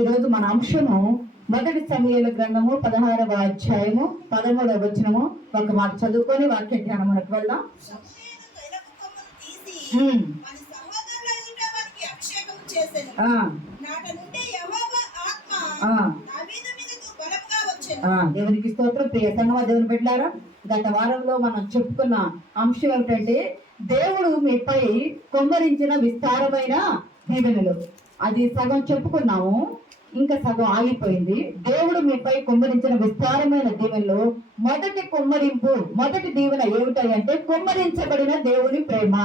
ఈరోజు మన అంశము మొదటి సమయాల గ్రంథము పదహారవ అధ్యాయము పదమూడవ వచనము. ఒక మాట చదువుకొని వాక్య ధ్యానమునకు వెళ్దాం. దేవునికి స్తోత్రం. ప్రియ సంగమ దేవుని పెట్టారా గత వారంలో మనం చెప్పుకున్న అంశం ఏమిటంటే దేవుడు మీపై కొమ్మరించిన విస్తారమైన దీవెనలు. అది సగం చెప్పుకున్నాము. ఇంకా సగం ఆగిపోయింది. దేవుడు మీపై కుమ్మరించిన విస్తారమైన దీవెనలో మొదటి కుమ్మరింపు మొదటి దీవెన ఏమిటంటే కుమ్మరించబడిన దేవుని ప్రేమ.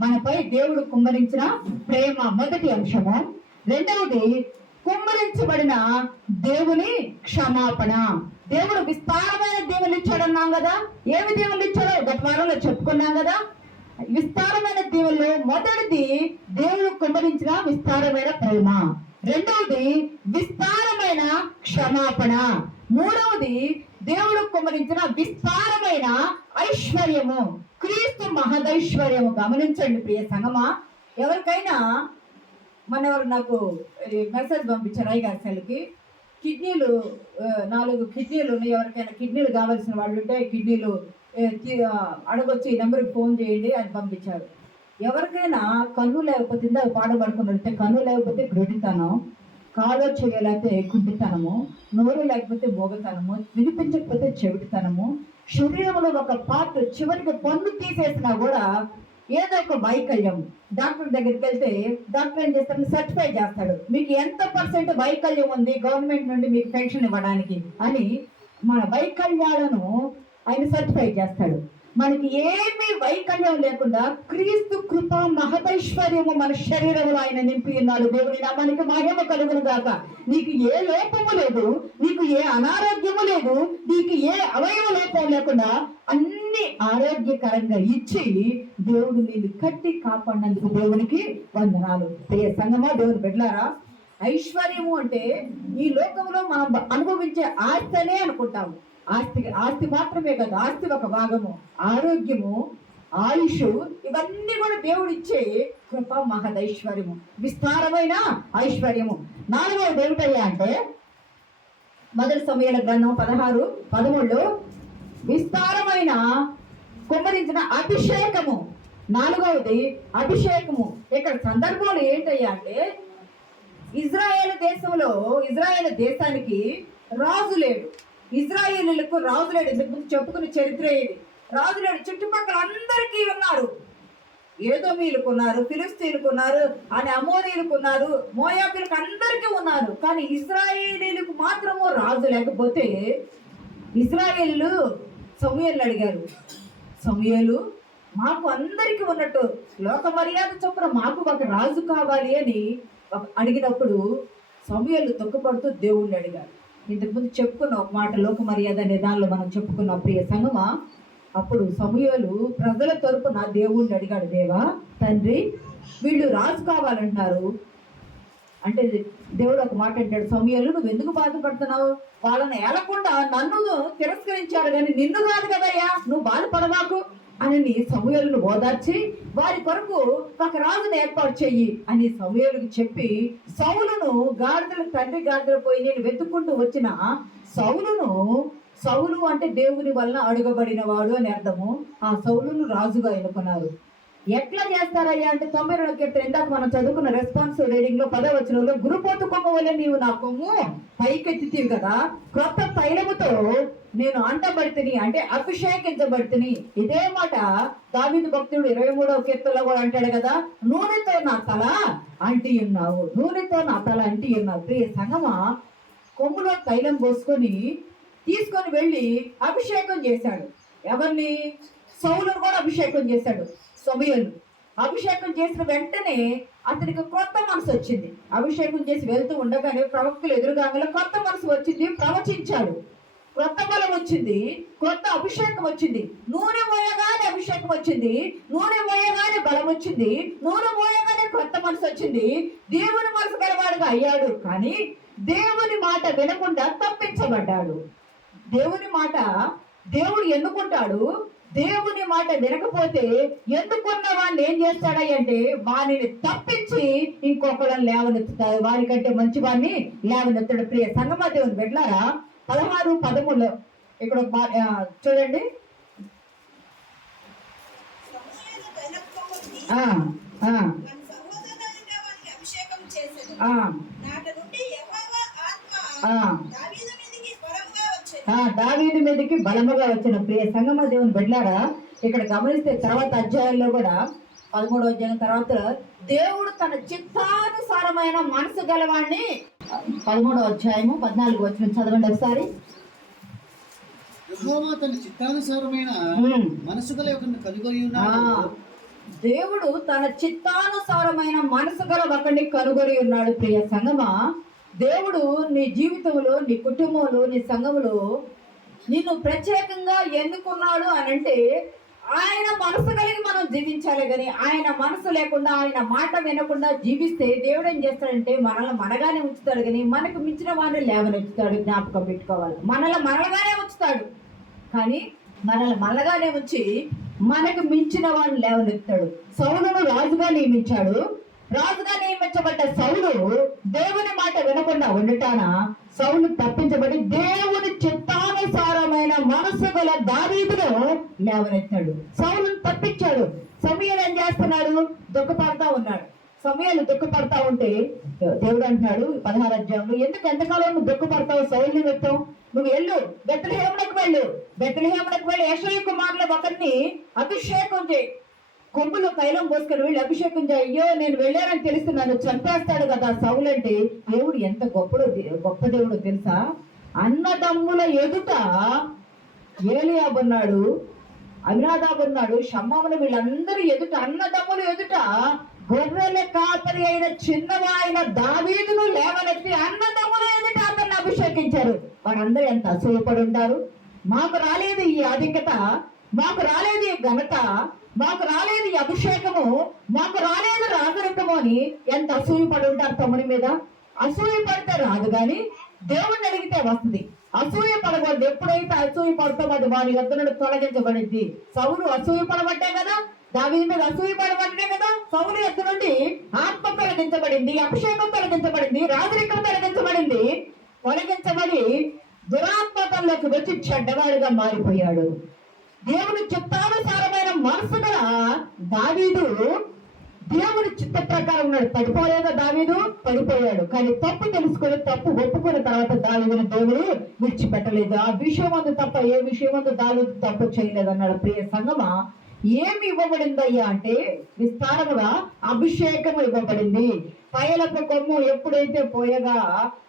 మనపై దేవుడు కుమ్మరించిన ప్రేమ మొదటి అంశము. రెండవది కుమ్మరించబడిన దేవుని క్షమాపణ. దేవుడు విస్తారమైన దేవుని ఇచ్చాడన్నాం కదా. ఏమి దేవుని ఇచ్చాడో గత వారంలో చెప్పుకున్నాం కదా. విస్తారమైన దేవుళ్ళు మొదటిది దేవుడు కుమ్మరించిన విస్తారమైన ప్రేమ. రెండవది విస్తారమైన క్షమాపణ. మూడవది దేవుడు కుమరించిన విస్తారమైన ఐశ్వర్యము. క్రీస్తు మహదైశ్వర్యము. గమనించండి ప్రియ సంగమా. ఎవరికైనా మన ఎవరు నాకు మెసేజ్ పంపించారు అయ్య గారి కిడ్నీలు నాలుగు కిడ్నీలు ఉన్నాయి. ఎవరికైనా కిడ్నీలు కావాల్సిన వాళ్ళు ఉంటే కిడ్నీలు అడగొచ్చి ఈ నెంబర్కి ఫోన్ చేయండి అని పంపించారు. ఎవరికైనా కన్ను లేకపోతే ఇందాక పాడబడుకున్నట్టే కన్ను లేకపోతే గ్రొడితనం కాలో చేయలేకపోతే కుంటితనము నోరు లేకపోతే మోగతనము వినిపించకపోతే చెవిటితనము శరీరంలో ఒక పార్ట్ చివరికి పన్ను తీసేసినా కూడా ఏదో ఒక వైకల్యం. డాక్టర్ దగ్గరికి వెళ్తే డాక్టర్ ఏం చేస్తాడు? సర్టిఫై చేస్తాడు. మీకు ఎంత పర్సెంట్ వైకల్యం ఉంది గవర్నమెంట్ నుండి మీకు పెన్షన్ ఇవ్వడానికి అని మన వైకల్యాలను ఆయన సర్టిఫై చేస్తాడు. మనకి ఏమీ వైకల్యం లేకుండా క్రీస్తు కృప మహదైశ్వర్యము మన శరీరంలో ఆయన నింపి ఉన్నాడు. దేవుడి నామానికి మహిమ కలుగును గాక. నీకు ఏ లోపము లేదు నీకు ఏ అనారోగ్యము లేదు నీకు ఏ అవయవ లోపం లేకుండా అన్ని ఆరోగ్యకరంగా ఇచ్చి దేవుడు నేను కట్టి కాపాడినందుకు దేవునికి వందనాలు. ప్రియ సంగమా దేవుని పెట్టారా ఐశ్వర్యము అంటే ఈ లోకంలో మనం అనుభవించే ఆస్తనే అనుకుంటాము. ఆస్తి ఆస్తి మాత్రమే కదా ఆస్తి ఒక భాగము. ఆరోగ్యము ఆయుష్ ఇవన్నీ కూడా దేవుడు ఇచ్చే కృప మహదైశ్వర్యము. విస్తారమైన ఐశ్వర్యము. నాలుగవది ఏమిటయ్యా అంటే మొదటి సమయాల గ్రంథం పదహారు పదమూడులో విస్తారమైన కుమ్మరించిన అభిషేకము. నాలుగవది అభిషేకము. ఇక్కడ సందర్భంలో ఏంటయ్యా అంటే ఇజ్రాయేల్ దేశంలో ఇజ్రాయేల్ దేశానికి రాజు లేడు. ఇజ్రాయేలీలకు రాజులేడు ముందు చెప్పుకున్న చరిత్ర ఇది రాజులేడు చుట్టుపక్కల అందరికీ ఉన్నారు. ఏదో ఉన్నారు ఫిలిస్తీన్లకు ఉన్నారు అని అమోరీలకు ఉన్నారు మోయాబీలకు అందరికీ ఉన్నారు. కానీ ఇజ్రాయేలీలకు మాత్రము రాజు లేకపోతే ఇజ్రాయేళ్ళు సమూహలు అడిగారు. సమూహలు మాకు అందరికీ ఉన్నట్టు. లోక మర్యాద చొప్పున మాకు ఒక రాజు కావాలి అని అడిగినప్పుడు సమూహలు తొక్కుపడుతూ దేవుణ్ణి అడిగారు. ఇంతకుముందు చెప్పుకున్న ఒక మాట లోక మర్యాద నిదానంలో మనం చెప్పుకున్న ప్రియ సంగమా. అప్పుడు సమూయేలు ప్రజల తరపున దేవుణ్ణి అడిగాడు దేవా తండ్రి వీళ్ళు రాజు కావాలంటారు అంటే దేవుడు ఒక మాట అంటాడు సమయాలు నువ్వు ఎందుకు బాధపడుతున్నావు? వాళ్ళని ఏలకుండా నన్ను తిరస్కరించాడు కానీ నిన్ను కాదు కదయ్యా నువ్వు బాధపడవాకు అని నీ ఓదార్చి వారి కొరకు ఒక రాజును ఏర్పాటు చెయ్యి అని సమూహలకు చెప్పి సౌలును గాడిదల తండ్రి గాడిదల పోయి నేను వెతుక్కుంటూ వచ్చిన సౌలును సౌలు అంటే దేవుని వలన అడుగబడిన వాడు అని అర్థము. ఆ సౌలును రాజుగా ఎన్నుకున్నారు. ఎట్లా చేస్తారయ్యా అంటే తొంభై రెండు కీర్తన ఇందాక మనం చదువుకున్న రెస్పాన్స్ రీడింగ్లో పదవచనంలో గురుపోతు కొమ్మ వల్ల నీవు నా కొమ్ము పైకెత్తితివి కదా. క్రొత్త తైలముతో నేను అంటబడితిని అంటే అభిషేకించబడితిని. ఇదే మాట దావిదు భక్తుడు ఇరవై మూడవ కీర్తనలో కూడా అంటాడు కదా నూనెతో నా తల అంటి ఉన్నావు నూనెతో నా తల అంటి ఉన్నావు. ప్రియ సంగమా కొమ్ములో తైలం పోసుకొని తీసుకొని వెళ్ళి అభిషేకం చేశాడు. ఎవరిని? సౌలు కూడా అభిషేకం చేశాడు. సమయంలో. అభిషేకం చేసిన వెంటనే అతనికి కొత్త మనసు వచ్చింది. అభిషేకం చేసి వెళ్తూ ఉండగానే ప్రవక్తలు ఎదురుగానే కొత్త మనసు వచ్చింది ప్రవచించాడు. కొత్త బలం వచ్చింది కొత్త అభిషేకం వచ్చింది. నూనె పోయగానే అభిషేకం వచ్చింది నూనె పోయగానే బలం వచ్చింది నూనె పోయగానే కొత్త మనసు వచ్చింది. దేవుని మనసు గలవాడుగా అయ్యాడు కానీ దేవుని మాట వినకుండా తప్పించబడ్డాడు. దేవుని మాట దేవుడు ఎన్నుకుంటాడు? దేవుని మాట వినకపోతే ఎందుకున్న వాడిని ఏం చేస్తాడు అంటే వారిని తప్పించి ఇంకొకళ్ళని లేవనెత్తుతాడు. వారికంటే మంచి వాడిని లేవనెత్తాడు. ప్రియ సంగమా దేవుని బిడ్డలారా పదహారు పదమూడు ఇక్కడ ఆ, చూడండి. సమూయేలు ఆ. దావీదు మీదికి బలముగా వచ్చెను. ప్రియ సంగమ దేవుని బిడ్డారా ఇక్కడ గమనిస్తే తర్వాత అధ్యాయంలో కూడా పదమూడో అధ్యాయం తర్వాత దేవుడు తన చిత్తానుసారమైన మనసు గలవాణ్ణి పదమూడో అధ్యాయము పద్నాలుగు వచ్చిన చదవండి ఒకసారి తన చిత్తానుసారమైన. మనసు గల దేవుడు తన చిత్తానుసారమైన మనసు గల ఒకరిని కనుగొని ఉన్నాడు ప్రియ సంగమా దేవుడు నీ జీవితంలో నీ కుటుంబంలో నీ సంఘంలో నిన్ను ప్రత్యేకంగా ఎన్నుకున్నాడు అని అంటే ఆయన మనసు కలిగి మనం జీవించాలి కానీ ఆయన మనసు లేకుండా ఆయన మాట వినకుండా జీవిస్తే దేవుడు ఏం చేస్తాడంటే మనల్ని మనగానే ఉంచుతాడు కానీ మనకు మించిన వాడిని లేవనెత్తుతాడు జ్ఞాపకం పెట్టుకోవాలి. మనల్ని మనగానే ఉంచుతాడు కానీ మనల్ని మనగానే ఉంచి మనకు మించిన వాడిని లేవనెత్తాడు సౌలను రాజుగా నియమించాడు. రాజుగా నియమించబడ్డ సౌలు దేవుని మాట వినకుండా ఉండటాన సౌలు తప్పించబడి దేవుని చిత్తానుసారమైన మనసు గల దావీదును లేవనెత్తాడు. సౌలును తప్పించాడు. సమయాలు ఏం చేస్తున్నాడు? దుఃఖపడతా ఉన్నాడు. సమయాలు దుఃఖపడతా ఉంటే దేవుడు అంటున్నాడు పదహారు అధ్యాయంలో ఎందుకు ఎంతకాలం నువ్వు దుఃఖపడతావు సౌల్యం నిమిత్తం నువ్వు వెళ్ళు బెత్తలహేమునకు వెళ్ళు. బెత్తలహేమునకు వెళ్ళి యశ్వయ్య కుమారుల ఒకరిని అభిషేకం చేయి. కొమ్ములో తైలం పోసుకొని వెళ్ళి అభిషేకం అయ్యో నేను వెళ్ళానని తెలిసి నన్ను చంపేస్తాడు కదా సౌలంటే దేవుడు ఎంత గొప్పడో గొప్ప దేవుడో తెలుసా? అన్నదమ్ముల ఎదుట ఏలియాబు ఉన్నాడు అభినాదాబు ఉన్నాడు షమ్మములు వీళ్ళందరూ ఎదుట అన్నదమ్ములు ఎదుట గొర్రెల కాపరి అయిన చిన్నవాయిన దావీదును లేవనెత్తి అన్నదమ్ములు ఎదుట అతన్ని అభిషేకించారు. వారందరూ ఎంత అసూయపడి ఉంటారు మాకు రాలేదు ఈ ఆధిక్యత మాకు రాలేదు ఈ ఘనత. మాకు రాలేదు ఈ అభిషేకము మాకు రాలేదు రాజరికము అని ఎంత అసూయపడి ఉంటారు తమ్ముని మీద? అసూయ పడితే రాదు కానీ దేవుణ్ణి అడిగితే వస్తుంది. అసూయ పడకూడదు. ఎప్పుడైతే అసూయ పడతామో అది వారి యొద్ద నుండి తొలగించబడింది. సౌలు అసూయ పడబట్టే కదా? దాని మీద అసూయ పడబట్టే కదా? సౌలు యొక్క నుండి ఆత్మ తొలగించబడింది అభిషేకం తొలగించబడింది రాజరికం తొలగించబడింది. తొలగించబడి దురాత్మకంలోకి వచ్చి చెడ్డవాడిగా మారిపోయాడు. దేవుని చిత్తానుసారమైన మనసు గల దావీదు దేవుని చిత్త ప్రకారం ఉన్నాడు. పడిపోలేదా దావీదు? పడిపోయాడు. కానీ తప్పు తెలుసుకొని తప్పు ఒప్పుకున్న తర్వాత దావీదుని దేవుడు విడిచిపెట్టలేదు. ఆ విషయం అందు తప్ప ఏ విషయం అందు దావీదు తప్పు చేయలేదు అన్నాడు. ప్రియ సంగమా ఏమి ఇవ్వబడిందయ్యా అంటే విస్తారముగా అభిషేకం ఇవ్వబడింది. పైలపు కొమ్ము ఎప్పుడైతే పోయగా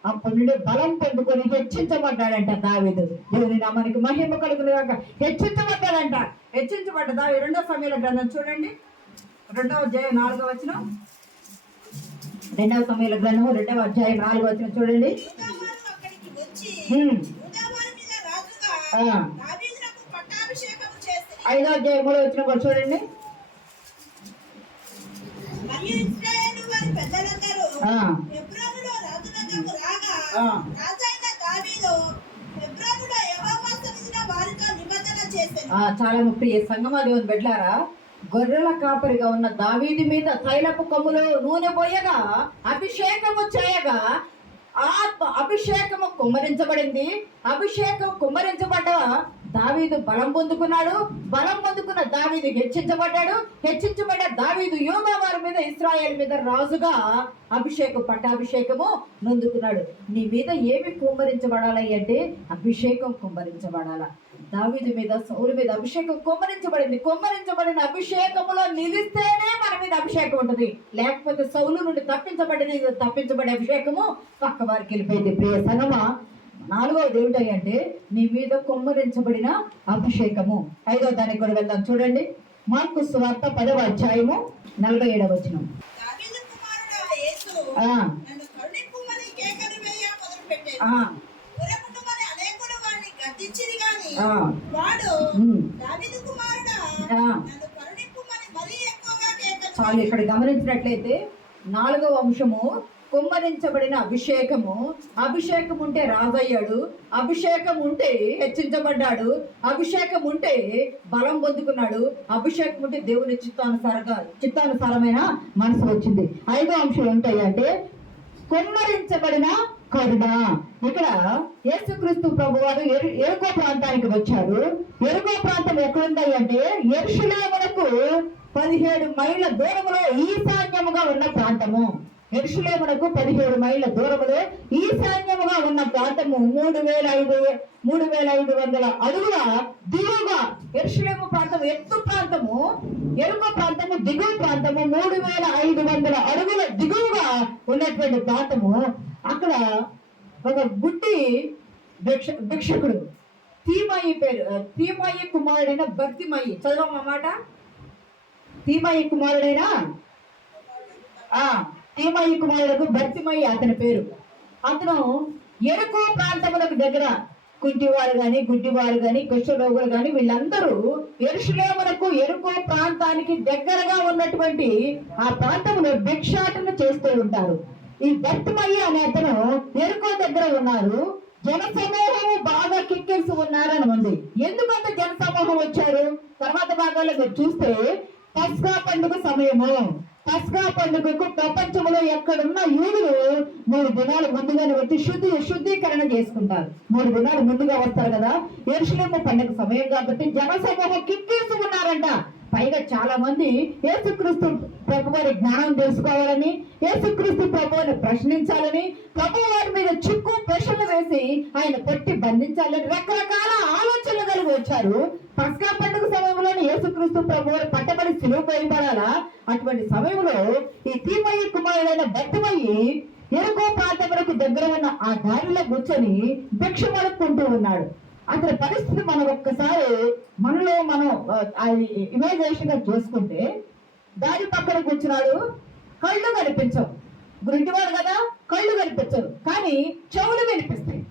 అప్పటి నుండి బలం పొందుకొని హెచ్చించబడ్డాడంట దావీదు. దేవుని నామానికి మహిమ కలుగును గాక. హెచ్చించబడ్డాడంట. హెచ్చించబడ్డ దావి రెండో సమయంలో గ్రంథం చూడండి. రెండవ అధ్యాయం నాలుగవ వచ్చిన రెండవ సమయంలో గ్రంథం రెండవ అధ్యాయం నాలుగు వచ్చిన చూడండి. ఐదో అధ్యాయం మూడో వచ్చిన కూడా చూడండి. రాజు రాగా. రాజైన దావీదు వారితో నిబంధన చేసెను ఆ చాలా ప్రియ సంగమా దేవుని గొర్రెల కాపరిగా ఉన్న దావీది మీద తైలపు కొమ్ములు నూనె పోయగా అభిషేకము చేయగా ఆత్మ అభిషేకము కుమ్మరించబడింది. అభిషేకం కుమ్మరించబడ్డ దావీదు బలం పొందుకున్నాడు. బలం పొందుకున్న దావీదు హెచ్చించబడ్డాడు. హెచ్చించబడ్డ దావీదు యోగా వారి మీద ఇస్రాయేల్ మీద రాజుగా అభిషేకం పట్టాభిషేకము నొందుకున్నాడు. నీ మీద ఏమి కుమ్మరించబడాలి అంటే అభిషేకం కుమ్మరించబడాల. దావీదు మీద సౌలు మీద అభిషేకం కుమ్మరించబడింది. కుమ్మరించబడిన అభిషేకములో నిలిస్తేనే మన మీద అభిషేకం ఉంటుంది. లేకపోతే సౌలు నుండి తప్పించబడింది తప్పించబడే అభిషేకము పక్క వారికి వెళ్ళిపోయింది. ప్రియ సంగమా నాలుగవది ఏమిటంటే నీ మీద కుమ్మరించబడిన అభిషేకము. ఐదో దానికి కూడా వెళ్దాం చూడండి. మార్కు సువార్త పదవ అధ్యాయము నలభై ఏడవ కేకలు చాలు ఇక్కడ గమనించినట్లయితే నాలుగవ అంశము కుమ్మరించబడిన అభిషేకము. అభిషేకం ఉంటే రాజయ్యాడు. అభిషేకం ఉంటే హెచ్చించబడ్డాడు. అభిషేకం ఉంటే బలం పొందుకున్నాడు. అభిషేకం ఉంటే దేవుని చిత్తానుసారంగా చిత్తానుసారమైన మనసు వచ్చింది. ఐదో అంశం అంటే కుమ్మరించబడిన కరుణ. ఇక్కడ యేసుక్రీస్తు ప్రభు వారు ఎరు- ఎరుకో ప్రాంతానికి వచ్చారు. ఎరుకో ప్రాంతం ఎక్కడుంది అంటే ఎరుషులేమునకు పదిహేడు మైళ్ళ దూరములో ఈశాన్యముగా ఉన్న ప్రాంతము. ఎరుషులేమునకు పదిహేడు మైళ్ళ దూరములో ఈశాన్యముగా ఉన్న ప్రాంతము మూడు వేల ఐదు మూడు వేల ఐదు వందల అడుగుల దిగువగా ఎరుషులేము ప్రాంతం ఎత్తు ప్రాంతము ఎరుక ప్రాంతము దిగువ ప్రాంతము మూడు వేల ఐదు వందల అడుగుల దిగువగా ఉన్నటువంటి ప్రాంతము. అక్కడ ఒక గుడ్డి భిక్ష భిక్షకుడు తీమాయి పేరు తీమాయి కుమారుడైన భక్తిమయి చదవమా మాట? తీమాయి ఆ తీమయ్య కుమారులకు కుమారుడు అతని పేరు. అతను ఎరుకు ప్రాంతములకు దగ్గర కుంటివారు గాని గుడ్డివారు గాని కుష్ఠరోగులు గాని వీళ్ళందరూ ఎరుషులేములకు ఎరుకో ప్రాంతానికి దగ్గరగా ఉన్నటువంటి ఆ ప్రాంతంలో భిక్షాటన చేస్తూ ఉంటారు. ఈ భక్తిమయ్య అనే అతను ఎరుకో దగ్గర ఉన్నారు. జనసమూహము బాగా కిక్కిరిసి ఉన్నారని ఉంది. ఎందుకంత జనసమూహం వచ్చారు? తర్వాత భాగాల్లో చూస్తే పస్కా పండుగ సమయము. పస్కా పండుగకు ప్రపంచంలో ఎక్కడున్న యూదులు మూడు దినాలు ముందుగానే వచ్చి శుద్ధి శుద్ధీకరణ చేసుకుంటారు. మూడు దినాలు ముందుగా వస్తారు కదా. ఎరుషులేము పండుగ సమయం కాబట్టి జనసమూహం సమూహం పైగా చాలా మంది యేసుక్రీస్తు ప్రభు వారి జ్ఞానం తెలుసుకోవాలని యేసుక్రీస్తు ప్రభువుని ప్రశ్నించాలని ప్రభు వారి మీద చిక్కు ప్రశ్నలు వేసి ఆయన పట్టి బంధించాలని రకరకాల ఆలోచనలు వచ్చారు పస్కా పండుగ సమయంలోనే యేసుక్రీస్తు ప్రభు పట్టబడి సిలువ వేయబడాలా? అటువంటి సమయంలో ఈ తీమయ్య కుమారుడైన భక్తమయ్యి ఎరుకో ప్రాంతములకు దగ్గర ఉన్న ఆ దారిలో కూర్చొని భిక్ష మడుక్కుంటూ ఉన్నాడు. అతని పరిస్థితి మనం ఒక్కసారి మనలో మనం ఇమేజేషన్గా చూసుకుంటే దారి పక్కన కూర్చున్నాడు. కళ్ళు కనిపించవు. గురింటివాడు కదా కళ్ళు కనిపించవు. కానీ చెవులు కనిపిస్తాయి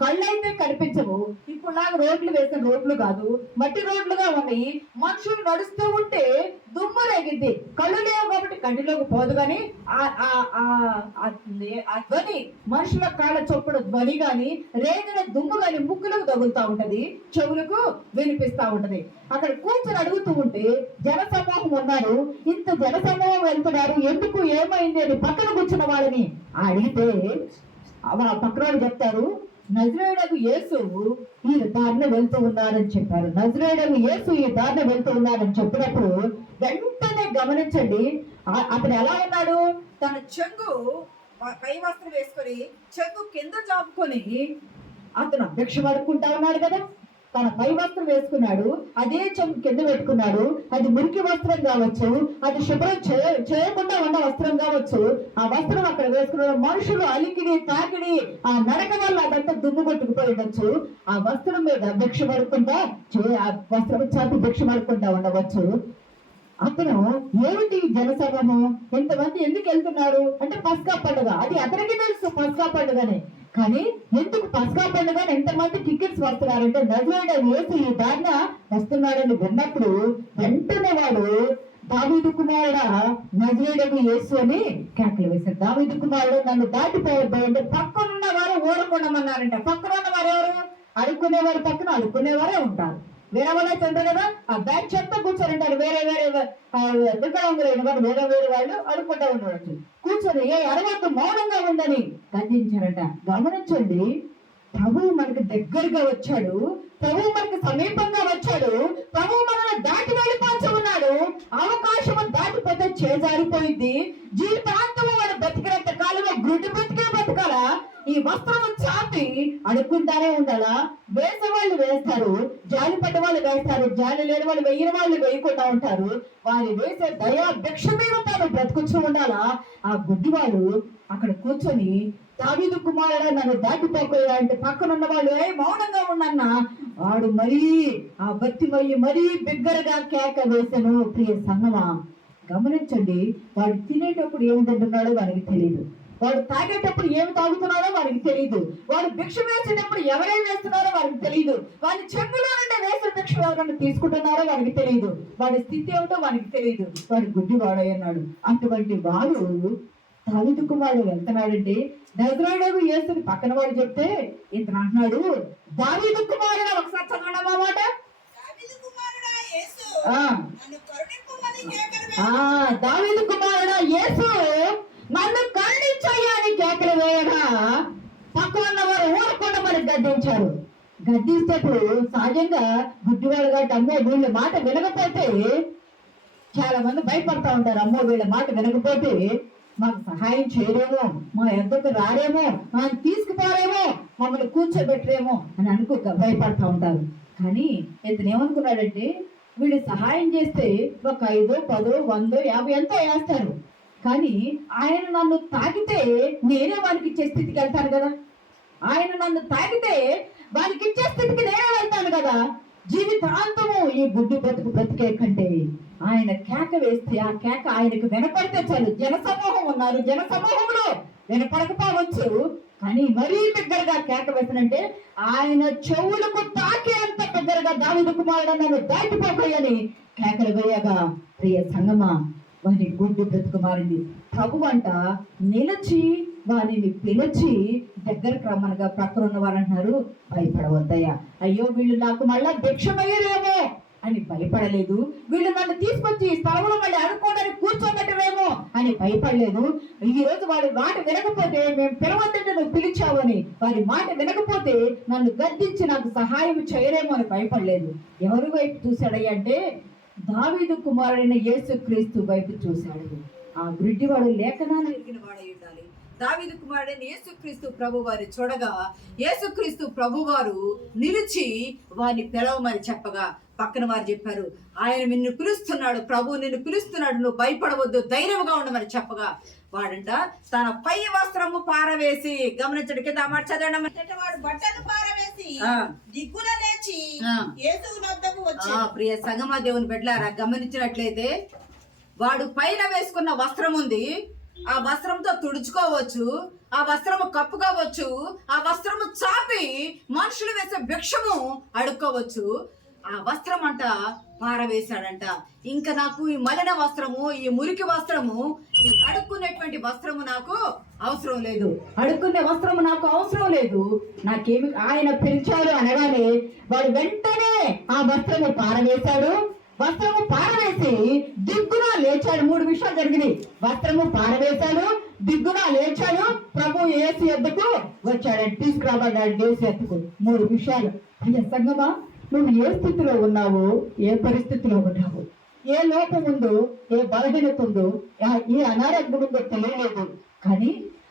కళ్ళు అయితే కనిపించవు. ఇప్పుడు లాగా రోడ్లు వేసిన రోడ్లు కాదు మట్టి రోడ్లుగా ఉన్నాయి. మనుషులు నడుస్తూ ఉంటే దుమ్ము రేగింది. కళ్ళు లేవు కాబట్టి కంటిలోకి పోదు కానీ ఆ- ఆ- ఆ- ధ్వని మనుషుల కాళ్ళ చొప్పుడు ధ్వని గాని రేగిన దుమ్ము గాని ముక్కులకు తగులుతూ ఉంటది చెవులకు వినిపిస్తా ఉంటది. అక్కడ కూర్చొని అడుగుతూ ఉంటే జన సమూహం ఉన్నారు. ఇంత జన సమూహం వెళ్తున్నారు. ఎందుకు ఏమైంది అని పక్కన కూర్చున్న వాళ్ళని అడిగితే పక్కన వాళ్ళు చెప్తారు నజరేయుడకు యేసు ఈ దారిన వెళ్తూ ఉన్నారని చెప్పారు. నజరేయుడకు యేసు ఈ దారిన వెళ్తూ ఉన్నారని చెప్పినప్పుడు వెంటనే గమనించండి అతను ఎలా ఉన్నాడు? తన చెంగు పై వస్త్రం వేసుకొని చెంగు కింద చాపుకొని అతను అధ్యక్ష పడుకుంటా ఉన్నాడు కదా. తన పై వస్త్రం వేసుకున్నాడు అదే చెంగు కింద పెట్టుకున్నాడు. అది మురికి వస్త్రం కావచ్చు అది శుభ్రం చేయకుండా ఉన్న వస్త్రం కావచ్చు. ఆ వస్త్రం అక్కడ వేసుకున్న మనుషులు అలికిడి తాకిడి ఆ నడక వల్ల అదంతా దుమ్ము కొట్టుకుపోయి ఉండొచ్చు. ఆ వస్త్రం మీద భిక్ష పడుకుంటా చే- ఆ వస్త్రం చాపి భిక్ష పడుకుంటా ఉండవచ్చు. అతను ఏమిటి ఈ జనసమూహం ఎంతమంది ఎందుకు వెళ్తున్నారు? అంటే పస్కా పండుగ. అది అతనికి తెలుసు పస్కా పండుగనే. కానీ ఎందుకు పస్కా పండుగ ఎంత ఎంతమంది టికెట్స్ వస్తున్నారంటే నజరేడ వేసి ఈ దారిన వస్తున్నాడని విన్నప్పుడు వెంటనే వాడు దావీదు కుమారుడ నజరేడకు యేసు అని కేకలు వేశారు. దావీదు కుమారుడు నన్ను దాటిపోవద్దు పక్కనున్న వారు ఊరకుండమన్నారంట పక్కన ఉన్న వారు ఎవరు అడుక్కునేవారు పక్కన అడుక్కునేవారే ఉంటారు. వేరే వాళ్ళు ఉంటారు కదా? ఆ బ్యాచ్ చెత్త కూర్చొని ఉంటారు వేరే వేరే దిగ్గరంగులైన వారు వేరే వేరే వాళ్ళు అడుక్కుంటా ఉండవచ్చు కూర్చొని ఏ అరవద్దు మౌనంగా ఉందని గద్దించారట గమనించండి ప్రభు మనకు దగ్గరగా వచ్చాడు. ప్రభు మనకు సమీపంగా వచ్చాడు. ప్రభు మనల్ని దాటి వెళ్ళిపోతూ ఉన్నాడు. అవకాశం దాటిపోతే చేజారిపోయింది. జీవితాంతము వాడు బతికినంత కాలంలో గుడ్డి బతికే బతకాలా? ఈ వస్త్రము చాపి అడుక్కుంటానే ఉండాలా? వేసే వాళ్ళు వేస్తారు జాలి పడ్డ వాళ్ళు వేస్తారు జాలి లేని వాళ్ళు వెయ్యిన వాళ్ళు వేయకుండా ఉంటారు. వారి వేసే దయా భిక్ష మీద తాను బ్రతుకుతూ ఉండాలా? ఆ గుడ్డివాడు అక్కడ కూర్చొని దావీదు కుమారుడు నన్ను దాటిపోకూడదు అంటే పక్కన ఉన్న వాళ్ళు ఏ మౌనంగా ఉండన్న. వాడు మరీ ఆ బత్తి మయ్యి మరీ బిగ్గరగా కేక వేసను ప్రియ సంగమా గమనించండి వాడు తినేటప్పుడు ఏమి తింటున్నాడో తెలియదు వాడు తాగేటప్పుడు ఏమి తాగుతున్నాడో వాడికి తెలియదు వాడు భిక్ష వేసేటప్పుడు ఎవరేం వేస్తున్నారో వాడికి తెలియదు వాడి చెంగులో నుండి వేసిన భిక్ష ఎవరైనా తీసుకుంటున్నారో వాడికి తెలియదు వాడి స్థితి ఏమిటో వాడికి తెలియదు వాడు గుడ్డి వాడై అన్నాడు అటువంటి వాడు దావిదు కుమారుడు వెళ్తున్నాడంటే నజరాడేవి యేసుని పక్కన వాడు చెప్తే ఇతను అంటున్నాడు దావిదు కుమారుడు ఒకసారి చదవండి ఆ. మాట దావీదు కుమారుడా యేసు. నన్ను కరుణింపుమని కేకలు అని కేకలు వేయగా పక్కన ఉన్నవారు ఊరకుండా మరి గద్దించారు. గద్దిస్తేప్పుడు సహజంగా గుడ్డివాడుగా అమ్మో వీళ్ళ మాట వినకపోతే చాలా మంది భయపడతా ఉంటారు. అమ్మో వీళ్ళ మాట వినకపోతే మాకు సహాయం చేయరేమో మా ఎంతకు రారేమో మనం తీసుకుపోరేమో మమ్మల్ని కూర్చోబెట్టరేమో అని అనుకో భయపడతా ఉంటారు. కానీ ఇతను ఏమనుకున్నాడంటే వీళ్ళు సహాయం చేస్తే ఒక ఐదో పదో వందో యాభై ఎంతో వేస్తారు. కానీ ఆయన నన్ను తాకితే నేనే వారికి ఇచ్చే స్థితికి వెళ్తాను కదా. ఆయన నన్ను తాకితే వారికి ఇచ్చే స్థితికి నేనే వెళ్తాను కదా. జీవితాంతము ఈ గుడ్డి బ్రతుకు బ్రతికే కంటే ఆయన కేక వేస్తే ఆ కేక ఆయనకు వినపడితే చాలు. జన సమూహం ఉన్నారు జన సమూహంలో వినపడకపోవచ్చు. కానీ మరీ దగ్గరగా కేక వేసినంటే ఆయన చెవులకు తాకే అంత దగ్గరగా దావిదు కుమారుడు నన్ను దాటిపోతాయని కేకలు వేయగా ప్రియ సంగమా వాని గుడ్డు బ్రతుకుమారింది. ప్రభు అంట నిలచి వారిని పిలిచి దగ్గరకు రమ్మనగా ప్రక్కన ఉన్న వారు అంటున్నారు భయపడవద్దయ్యా. అయ్యో వీళ్ళు నాకు మళ్ళా భిక్షమయ్యేదేమో అని భయపడలేదు. వీళ్ళు నన్ను తీసుకొచ్చి స్థలంలో మళ్ళీ అనుకోవడానికి కూర్చోబెట్టవేమో అని భయపడలేదు. ఈ రోజు వారి మాట వినకపోతే మేము పిలవద్దంటే నువ్వు పిలిచావని వారి మాట వినకపోతే నన్ను గద్దించి నాకు సహాయం చేయలేమో అని భయపడలేదు. ఎవరి వైపు చూశాడయ్యా అంటే దావీదు కుమారుడైన యేసుక్రీస్తు వైపు చూశాడు. ఆ గుడ్డివాడు లేఖనాలు ఎరిగిన వాడై ఉండాలి. దావీదు కుమారుడైన యేసుక్రీస్తు ప్రభు చూడగా యేసుక్రీస్తు ప్రభు వారు నిలిచి వారిని పిలవమని చెప్పగా పక్కన వారు చెప్పారు. ఆయన నిన్ను పిలుస్తున్నాడు ప్రభు నిన్ను పిలుస్తున్నాడు నువ్వు భయపడవద్దు ధైర్యంగా ఉండమని చెప్పగా వాడంట. తన పై వస్త్రము పారవేసి గమనించండి కింద మాట చదవండి. వాడు బట్టలు పారవేసి. దిగ్గున లేచి ప్రియ సంగమా దేవుని బిడ్డలారా గమనించినట్లయితే వాడు పైన వేసుకున్న వస్త్రం ఉంది. ఆ వస్త్రంతో తుడుచుకోవచ్చు ఆ వస్త్రము కప్పుకోవచ్చు ఆ వస్త్రము చాపి మనుషులు వేసే భిక్షము అడుక్కోవచ్చు. ఆ వస్త్రం అంట పారవేశాడంట. ఇంకా నాకు ఈ మలిన వస్త్రము ఈ మురికి వస్త్రము ఈ అడుక్కునేటువంటి వస్త్రము నాకు అవసరం లేదు. అడుక్కునే వస్త్రము నాకు అవసరం లేదు. నాకేమి ఆయన పిలిచాడు అనగానే వాడు వెంటనే ఆ వస్త్రము పారవేశాడు. వస్త్రము పారవేసి దిగ్గున లేచాడు. మూడు విషయాలు జరిగినాయి. వస్త్రము పారవేశాడు దిగ్గున లేచాడు. ప్రభు ఏసు ఎద్దుకు వచ్చాడు. తీసుకురాబడ్డాడు ఏసు ఎద్దుకు. మూడు విషయాలు. అయ్యా సంగమా? నువ్వు ఏ స్థితిలో ఉన్నావు ఏ పరిస్థితిలో ఉన్నావు ఏ లోపం ఉందో ఏ బలహీనత ఉందో ఏ అనారోగ్యం ఉందో తెలియలేదు. కానీ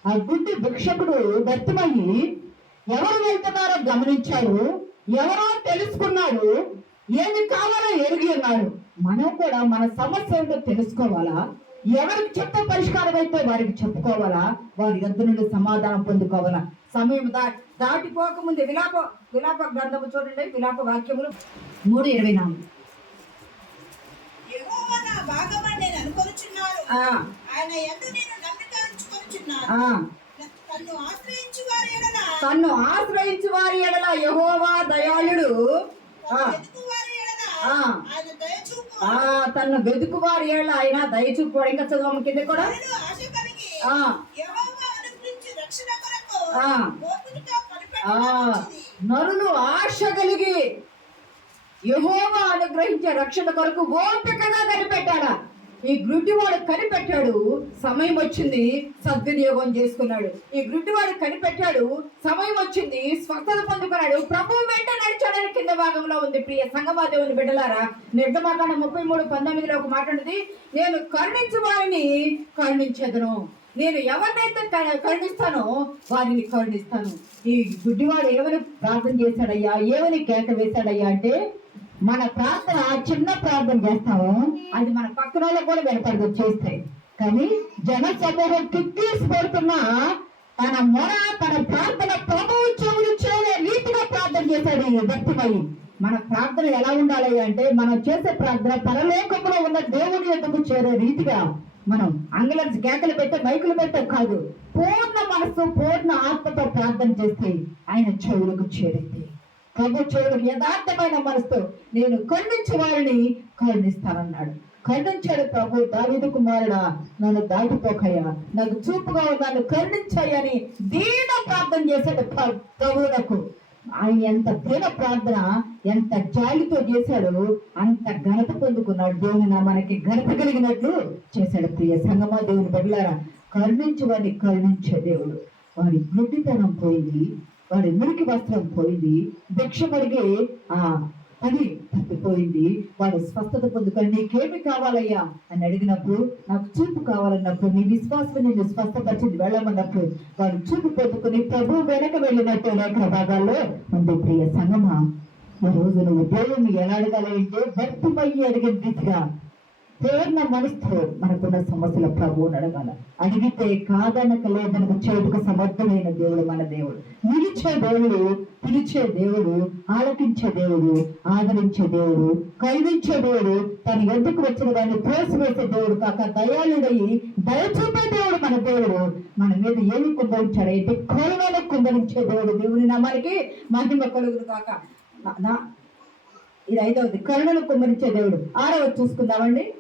ఆ గుడ్డి భిక్షకుడు వ్యక్తమయ్యి ఎవరు వెళ్తున్నారో గమనించారు ఎవరో తెలుసుకున్నాడు ఏమి కావాలో ఎరిగి ఉన్నాడు మనం కూడా మన సమస్య ఏంటో తెలుసుకోవాలా? ఎవరికి చెప్తే పరిష్కారం అయితే వారికి చెప్పుకోవాలా? వారి ఎద్దు నుండి సమాధానం పొందుకోవాలా? సమయం దాటి దాటిపోకముందే విలాప విలాప గ్రంథము చూడండి విలాప వాక్యములు మూడు ఇరవై నాలుగు. యెహోవా నా భాగమని నేను అనుకొనుచున్నాను ఆ, ఆయన ఎందు నేను నమ్మిక ఉంచుకొనుచున్నాను. ఆ. తన్ను ఆశ్రయించు వారి ఎడల యహోవా దయాళుడు? తన్ను వెతుకు వారి ఎడల ఆయన దయచూపువాడు ఇంకా చదువు కింద కూడా. ఆ. నరును నరులు ఆశ కలిగి యహోవా అనుగ్రహించే రక్షణ కొరకు ఓపికగా కనిపెట్టాడా ఈ గుడ్డివాడు కనిపెట్టాడు సమయం వచ్చింది సద్వినియోగం చేసుకున్నాడు. ఈ గుడ్డివాడు కనిపెట్టాడు సమయం వచ్చింది స్వస్థత పొందుకున్నాడు. ప్రభు వెంట నడిచాడని కింద భాగంలో ఉంది. ప్రియ సంగమాదేవుని బిడ్డలారా నిర్గమాకాండ ముప్పై మూడు పంతొమ్మిదిలో ఒక మాట ఉంది నేను కరుణించు వారిని కరుణించదును. నేను ఎవరినైతే కరుణిస్తానో వారిని కరుణిస్తాను. ఈ గుడ్డివాడు ఏమని ప్రార్థన చేశాడయ్యా? ఏమని కేక వేశాడయ్యా అంటే మన ప్రార్థన చిన్న ప్రార్థన చేస్తాము. అది మన పక్కన వాళ్ళకు కూడా వినపడదు వచ్చేస్తాయి కానీ జన సమూహం కిక్కేసి తన మొర తన ప్రార్థన ప్రభువు చెవులు చేరే రీతిగా ప్రార్థన చేశాడు ఈ మన ప్రార్థన ఎలా ఉండాలి అంటే మనం చేసే ప్రార్థన పరలోకంలో ఉన్న దేవుని ఎదుగు చేరే రీతిగా. మనం అంగళం కేకలు పెట్టే మైకులు పెట్టే కాదు పూర్ణ మనసు పూర్ణ ఆత్మతో ప్రార్థన చేస్తే ఆయన చెవులకు చేరింది. ప్రభు చూడు యథార్థమైన మనసుతో నేను కరుణించే వారిని కరుణిస్తానన్నాడు కరుణించాడు ప్రభు దావిదు కుమారుడా నన్ను దాటిపోకయ్యా నాకు చూపుగా నన్ను కరుణించాయని దీన ప్రార్థన చేశాడు ప్ర- ప్రభువునకు ఆయన ఎంత ప్రేమ ప్రార్థన ఎంత జాలితో చేశాడు అంత ఘనత పొందుకున్నాడు. దేవుని మనకి ఘనత కలిగినట్లు చేశాడు. ప్రియ సంగమా దేవుని బదులారా కరుణించి వాడిని కరుణించే దేవుడు. వాడి గుడ్డితనం పోయింది వాడి మురికి వస్త్రం పోయింది భిక్ష పడిగే ఆ అది తప్పిపోయింది. వాడు స్వస్థత పొందుకొని నీకేమి కావాలయ్యా? అని అడిగినప్పుడు నాకు చూపు కావాలన్నప్పుడు నీ విశ్వాసం నేను స్వస్థపరిచింది వెళ్ళమన్నప్పుడు వాడు చూపు పొందుకుని ప్రభు వెనక వెళ్ళినట్టు లేఖన భాగాల్లో ఉంది ప్రియ సంగమా. ఈ రోజు నువ్వు దేవుని ఎలా అడగాలంటే భక్తిమయ్యి అడిగిన రీతిగా. పూర్ణ మనస్తో మనకున్న సమస్యల ప్రభువుని అడగాల. అడిగితే కాదనక లేదనక చేతుకు సమర్థమైన దేవుడు మన దేవుడు. నిలిచే దేవుడు పిలిచే దేవుడు ఆలకించే దేవుడు ఆదరించే దేవుడు కైవించే దేవుడు తన ఎందుకు వచ్చిన దాన్ని తోసివేసే దేవుడు కాక దయాళుడయి దయచూపే దేవుడు మన దేవుడు. మన మీద ఏమి కుంభరించాడైతే కరుణను కుంభరించే దేవుడు దేవుని నామానికి మహిమ కలుగును కాక. ఇది ఐదవది. కరుణను కుమ్మరించే దేవుడు. ఆరవది చూసుకుందామండి.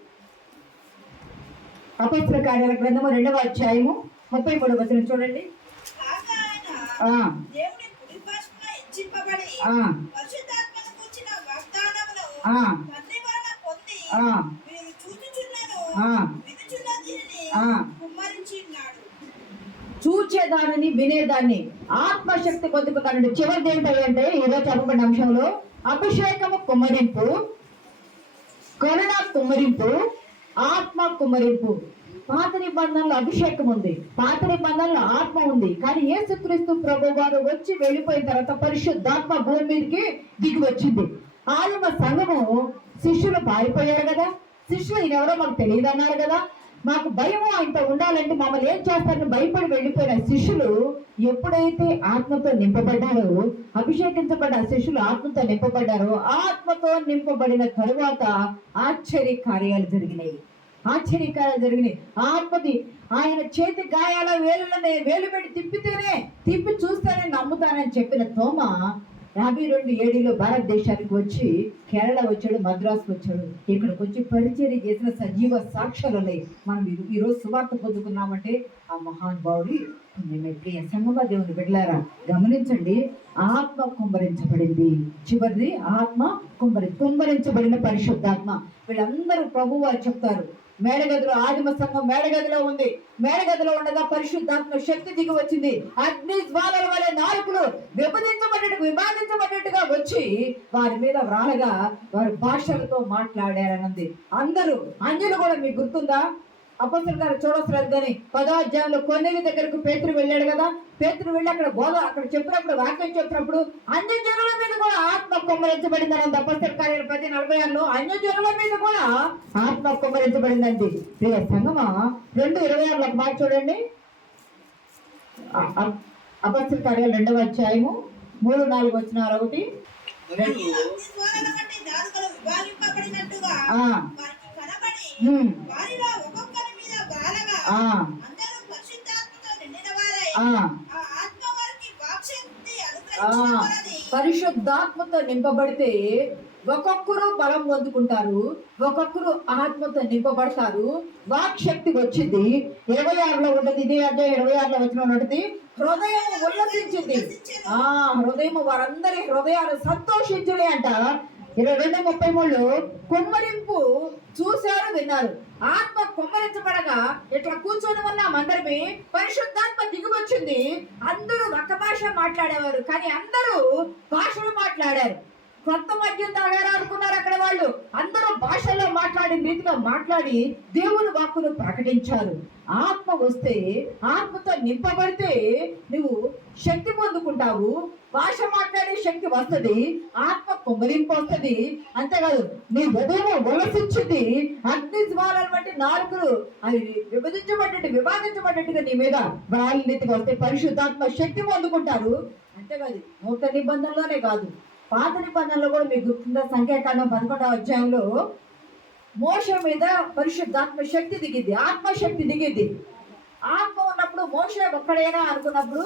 అపస్త్ర కార్యాల గ్రంథము రెండవ అధ్యాయము ముప్పై మూడు వచనం చూడండి. చూచేదానిని వినేదాన్ని. ఆత్మశక్తి పొందుకున్నాడు చివరిది ఏంటంటే ఈరోజు చెప్పబడిన అంశంలో అభిషేకము కుమ్మరింపు కరుణ కుమ్మరింపు ఆత్మ కుమరింపు. పాత నిబంధనలు అభిషేకం ఉంది. పాత నిబంధనలు ఆత్మ ఉంది. కానీ యేసుక్రీస్తు ప్రభు వారు వచ్చి వెళ్ళిపోయిన తర్వాత పరిశుద్ధాత్మ భూమి మీదకి దిగి వచ్చింది. ఆదిమ సంఘము శిష్యులు పారిపోయారు కదా. శిష్యులు ఈయన ఎవరో మాకు తెలియదు అన్నారు కదా. మాకు భయం ఆయనతో ఉండాలంటే మమ్మల్ని ఏం చేస్తారని భయపడి వెళ్ళిపోయిన శిష్యులు ఎప్పుడైతే ఆత్మతో నింపబడ్డారో అభిషేకించబడ్డ శిష్యులు ఆత్మతో నింపబడ్డారో ఆత్మతో నింపబడిన తరువాత ఆశ్చర్య కార్యాలు జరిగినాయి. ఆశ్చర్య కార్యాలు జరిగినాయి. ఆత్మది ఆయన చేతి గాయాల వేలులనే వేలు పెట్టి తిప్పితేనే తిప్పి చూస్తేనే నమ్ముతానని చెప్పిన తోమ యాభై రెండు ఏడులో భారతదేశానికి వచ్చి కేరళ వచ్చాడు మద్రాసుకు వచ్చాడు. ఇక్కడికి వచ్చి పరిచర్య చేసిన సజీవ సాక్ష్యాలు మనం ఈ- ఈరోజు సువార్త పొందుకున్నామంటే ఆ మహానుభావుడి పుణ్యమే ప్రియ సంగమ దేవుని బిడ్డలారా గమనించండి ఆత్మ కుంభరించబడింది చివరిది ఆత్మ కుంభరి కుంభరించబడిన పరిశుద్ధాత్మ. వీళ్ళందరూ ప్రభువు వారు చెప్తారు. మేడగదిలో ఆదిమ సంఘం మేడగదిలో ఉంది. మేడగదిలో ఉండగా పరిశుద్ధాత్మ శక్తి దిగి వచ్చింది. అగ్ని జ్వాలల వలె నాలుగులు విభజించబడ్డట్టు విభాగించబడ్డట్టుగా వచ్చి వారి మీద వ్రాలగా వారి భాషలతో మాట్లాడారనంది. అందరూ అంజలు కూడా మీకు గుర్తుందా? అపస్తుల గారు చూడవసలేదు కానీ పదో అధ్యాయంలో కొన్నేళ్ళ దగ్గరకు పేతురు వెళ్ళాడు కదా. పేతురు వెళ్ళి అక్కడ బోధ అక్కడ చెప్పినప్పుడు వాక్యం చెప్పినప్పుడు అన్య జనుల మీద కూడా ఆత్మ కుమ్మరించబడిందని అపస్తుల కార్యాలు పది నలభై ఆరులో. అన్య జనుల మీద కూడా ఆత్మ కుమ్మరించబడిందండి. ప్రియ సంగమా రెండు ఇరవై ఆరులో ఒక మాట చూడండి. అపస్తుల కార్యాలు రెండవ అధ్యాయము మూడు నాలుగు వచ్చిన ఒకటి. మరియు పరిశుద్ధాత్మతో నింపబడితే ఒక్కొక్కరు బలం పొందుకుంటారు ఒక్కొక్కరు ఆత్మతో నింపబడతారు వాక్ శక్తి వచ్చింది. ఇరవై ఆరులో ఉన్నది ఇదే అధ్యాయం ఇరవై ఆరులో వచ్చిన ఉన్నది. హృదయం ఉల్లసించింది. ఆ హృదయం వారందరి హృదయాలు సంతోషించులే అంట. ఇరవై రెండు ముప్పై మూడు కుమ్మరింపు చూశారు విన్నారు. ఆత్మ కుమ్మరించబడగా ఇట్లా కూర్చొని వల్ల అందరిమి పరిశుద్ధాత్మ దిగువచ్చింది అందరూ ఒక్క భాష మాట్లాడేవారు కానీ అందరూ భాషలు మాట్లాడారు. సొంత మద్యం తాగారా అనుకున్నారు అక్కడ వాళ్ళు? అందరూ భాషల్లో మాట్లాడి నీతిగా మాట్లాడి దేవుని వాక్కును ప్రకటించారు. ఆత్మ వస్తే ఆత్మతో నింపబడితే నువ్వు శక్తి పొందుకుంటావు. భాష మాట్లాడే శక్తి వస్తుంది ఆత్మ కుమ్మరింపు వస్తుంది. అంతేకాదు నీ హృదయం ఉలసించింది అగ్ని జ్వాలల వంటి నాలుగులు అది విభజించబడ్డట్టు విభాగించబడ్డట్టుగా నీ మీద వాళ్ళ నీతిగా వస్తే పరిశుద్ధాత్మ శక్తి పొందుకుంటారు. అంతేకాదు నూతన నిబంధనలోనే కాదు పాత నిబంధనలో కూడా మీకు గుర్తుందా? సంఖ్యాకాండం పదకొండవ అధ్యాయంలో మోష మీద పరిశుద్ధాత్మ శక్తి దిగింది ఆత్మశక్తి దిగింది. ఆత్మ ఉన్నప్పుడు మోషే ఒక్కడేనా అనుకున్నప్పుడు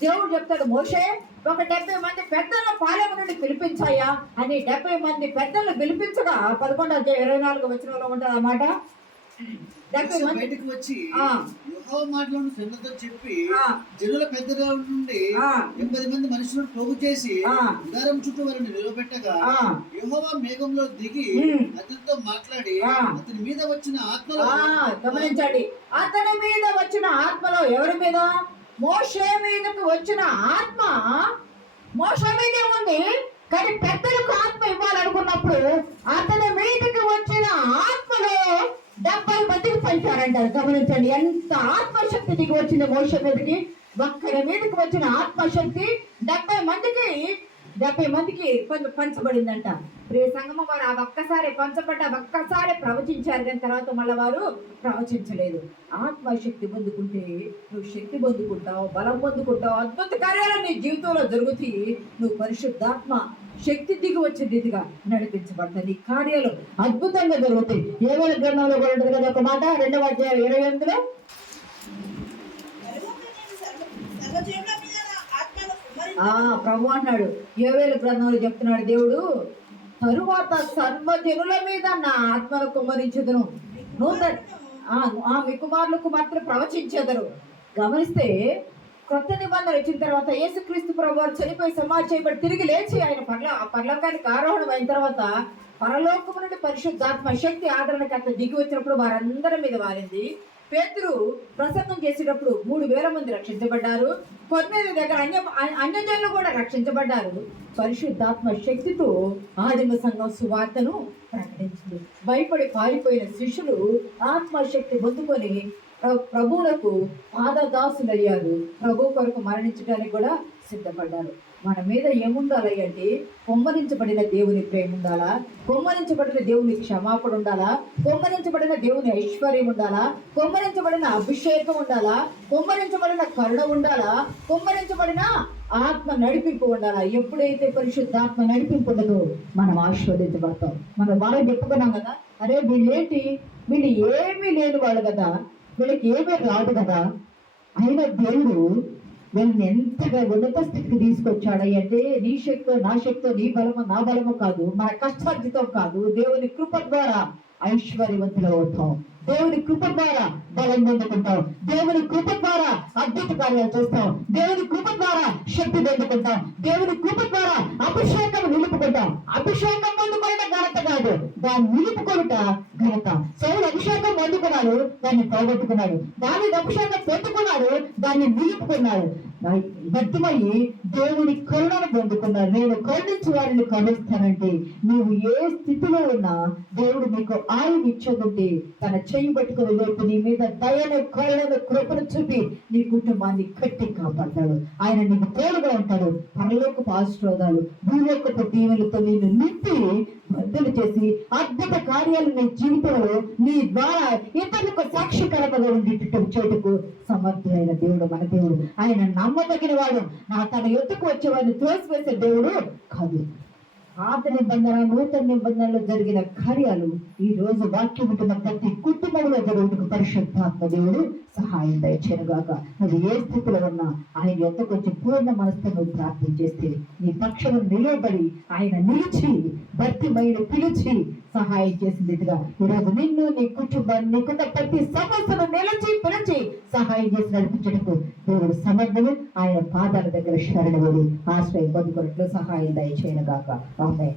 దేవుడు చెప్తాడు మోషే ఒక డెబ్బై మంది పెద్దలను పాలెం నుండి పిలిపించాయా? అని డెబ్బై మంది పెద్దలను పిలిపించగా పదకొండు అధ్యాయం ఇరవై నాలుగు వచ్చిన ఉంటుంది అన్నమాట బయటకు వచ్చి. యెహోవా మాటలను శ్రద్ధతో చెప్పి. జనుల పెద్దల నుండి. ఎనిమిది మంది మనుషులను పోగు చేసి. గుడారం చుట్టూ వారిని నిలబెట్టగా. యెహోవా మేఘంలో దిగి. అతనితో మాట్లాడి. అతని మీద వచ్చిన ఆత్మలో గమనించండి అతని మీద వచ్చిన ఆత్మలో ఎవరి మీద మోషే మీదకు వచ్చిన ఆత్మ మోషే మీదే ఉంది కానీ పెద్దలకు ఆత్మ ఇవ్వాలనుకున్నప్పుడు అతని అంటారు గమనించండి ఎంత ఆత్మశక్తి దిగి వచ్చింది మోషే మీదకి ఒక్కరి మీదకి వచ్చిన ఆత్మశక్తి డెబ్బై మందికి డెబ్బై మందికి కొంచెం పంచబడిందంట. ప్రియ సంగమ వారు ఆ ఒక్కసారి పంచబడ్డ ఒక్కసారి ప్రవచించారు కానీ తర్వాత మళ్ళీ వారు ప్రవచించలేదు. ఆత్మశక్తి పొందుకుంటే నువ్వు శక్తి పొందుకుంటావు బలం పొందుకుంటావు అద్భుత కార్యాలు నీ జీవితంలో జరుగుతాయి నువ్వు పరిశుద్ధాత్మ శక్తి దిగి వచ్చే రీతిగా నడిపించబడతాయి. నీ కార్యాలు అద్భుతంగా జరుగుతాయి. ఏమైనా గ్రంథంలో కూడా ఉంటుంది కదా ఒక మాట? రెండవ అధ్యాయం ఇరవై ఎనిమిదిలో? ఆ ప్రభు అన్నాడు ఏవేళ గ్రంథంలో చెప్తున్నాడు దేవుడు తరువాత సర్వజనుల మీద నా ఆత్మను కుమరించదును నూతన ఆమె కుమారులకు మాత్రం కుమారులు కుమార్తెలు ప్రవచించేదరు. గమనిస్తే కొత్త నిబంధన వచ్చిన తర్వాత యేసుక్రీస్తు ప్రభు వారు చనిపోయి సమాధి చేయబడి తిరిగి లేచి ఆయన పర్ల పర్లోకానికి ఆరోహణం అయిన తర్వాత పరలోకము నుండి పరిశుద్ధాత్మ శక్తి ఆదరణకి అంత దిగి వచ్చినప్పుడు వారందరి మీద వారింది. పేతురు ప్రసంగం చేసేటప్పుడు మూడు వేల మంది రక్షించబడ్డారు. కొన్ని దగ్గర అన్య అన్యజనులు కూడా రక్షించబడ్డారు. పరిశుద్ధాత్మ శక్తితో ఆదిమ సంఘం సువార్తను ప్రకటించింది. భయపడి పారిపోయిన శిష్యులు ఆత్మశక్తి పొందుకొని ప్రభువులకు పాదదాసులయ్యారు. ప్రభు కొరకు మరణించడానికి కూడా సిద్ధపడ్డారు. మన మీద ఏముండాలి అంటే కొమ్మరించబడిన దేవుని ప్రేమ ఉండాలా? కొమ్మరించబడిన దేవుని క్షమాపణ ఉండాలా? కొమ్మరించబడిన దేవుని ఐశ్వర్యం ఉండాలా? కొమ్మరించబడిన అభిషేకం ఉండాలా? కొమ్మరించబడిన కరుణ ఉండాలా? కొమ్మరించబడిన ఆత్మ నడిపింపు ఉండాలా? ఎప్పుడైతే పరిశుద్ధాత్మ నడిపింపు ఉండదో మనం ఆశీర్వదించబడతాం. మనం బాగా చెప్పుకున్నాం కదా? అరే వీళ్ళేంటి? వీళ్ళు ఏమీ లేని వాళ్ళు కదా? వీళ్ళకి ఏమీ రాదు కదా? అయినా దేవుడు వీళ్ళని ఎంతగా ఉన్నత స్థితికి తీసుకొచ్చాడు అంటే నీ శక్తో నా శక్తో నీ బలము నా బలము కాదు మన కష్టార్జితం కాదు. దేవుని కృప ద్వారా ఐశ్వర్యవంతులు అవుతాం దేవుని కృప ద్వారా బలం పొందుకుంటాం. దేవుని కృప ద్వారా అద్భుత కార్యాలు చేస్తాం. దేవుని కృప ద్వారా శక్తి పొందుకుంటాం. దేవుని కృప ద్వారా అభిషేకం నిలుపుకుంటాం. అభిషేకం పొందుకొనట ఘనత కాదు. దాన్ని నిలుపుకొనుట ఘనత. సౌలు అభిషేకం పొందుకున్నాడు దాన్ని పోగొట్టుకున్నాడు. దాని అభిషేకం పొందుకున్నాడు దాన్ని నిలుపుకున్నాడు. వ్యక్తమయ్యి దేవుని కరుణను పొందుకున్నారు నేను కరుణించి వారిని కరుణిస్తానంటే నీవు ఏ స్థితిలో ఉన్నా దేవుడు నీకు ఆయన ఇచ్చకుంటే తన చేయి పట్టుకుని లేపు నీ మీద దయను కరుణను కృపను చూపి నీ కుటుంబాన్ని కట్టి కాపాడతాడు. ఆయన నీకు తోడుగా ఉంటాడు. పరలోకపు ఆశీర్వాదాలు భూలోకపు దీవులతో నేను నింపి బద్దలు చేసి అద్భుత కార్యాలు నీ జీవితంలో నీ ద్వారా ఇతరులకు సాక్షికరంగా ఉండేటట్టు చేటుకు సమర్థుడైన దేవుడు మన దేవుడు. ఆయన నమ్మదగిన వాడు. నా తన ఎత్తుకు వచ్చేవాడిని త్రోసివేసే దేవుడు కాదు. పాత నిబంధన నూతన నిబంధనలో జరిగిన కార్యాలు ఈ రోజు వాక్యం ఉంటున్న ప్రతి కుటుంబంలో జరుగుతున్న పరిశుద్ధాత్మ దేవుడు సహాయం దయచేనుగాక నువ్వు ఏ స్థితిలో ఉన్నా ఆయన ఎంత కొంచెం పూర్ణ మనసుతో నువ్వు ప్రార్థన చేస్తే నీ పక్షము నిలబడి ఆయన నిలిచి భర్తీమైన పిలిచి సహాయం చేసిందిగా ఈరోజు నిన్ను నీ కుటుంబాన్ని నీకున్న ప్రతి సమస్యను నిలిచి పిలిచి సహాయం చేసి నడిపించటకు దేవుడు సమర్థుడు. ఆయన పాదాల దగ్గర శరణుడు. ఆశ్రయం పొందుకున్నట్లు సహాయం దయచేయనుగాక ఆమె